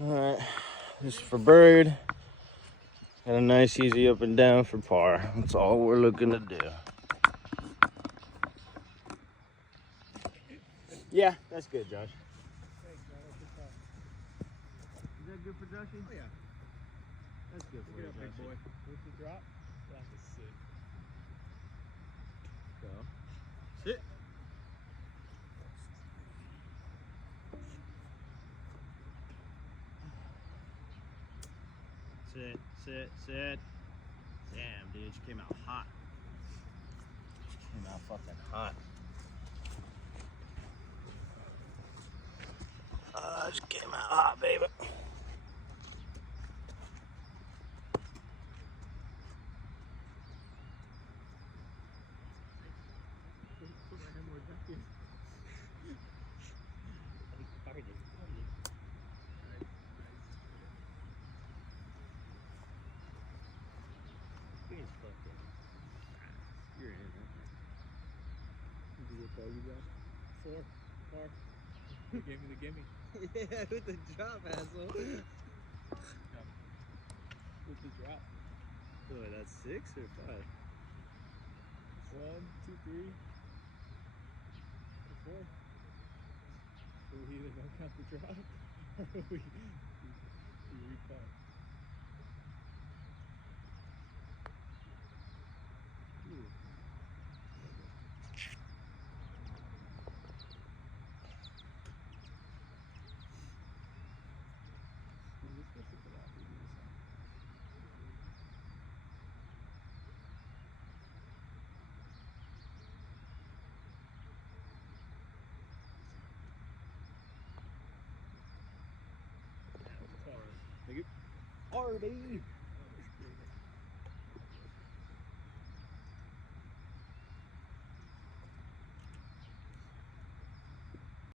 Alright, this is for bird. And a nice easy up and down for par. That's all we're looking to do. Yeah, that's good, Josh. Thanks, man. Is that good for Joshy? Oh, yeah. That's good for you, Big Joshy. boy. What's the drop? That's a sit. Go. Sit. Sit, sit, sit. Damn, dude, you came out hot. You came out fucking hot. Just came out hot, baby. Put my hand more back in. You're in, Did you get bogey, Josh? 4. Par. You gave me the gimme. yeah, with the drop, asshole. With the drop. Oh, that's 6 or 5? 1, 2, 3, 4. So we either don't count the drop or we replay. Thank you. Party.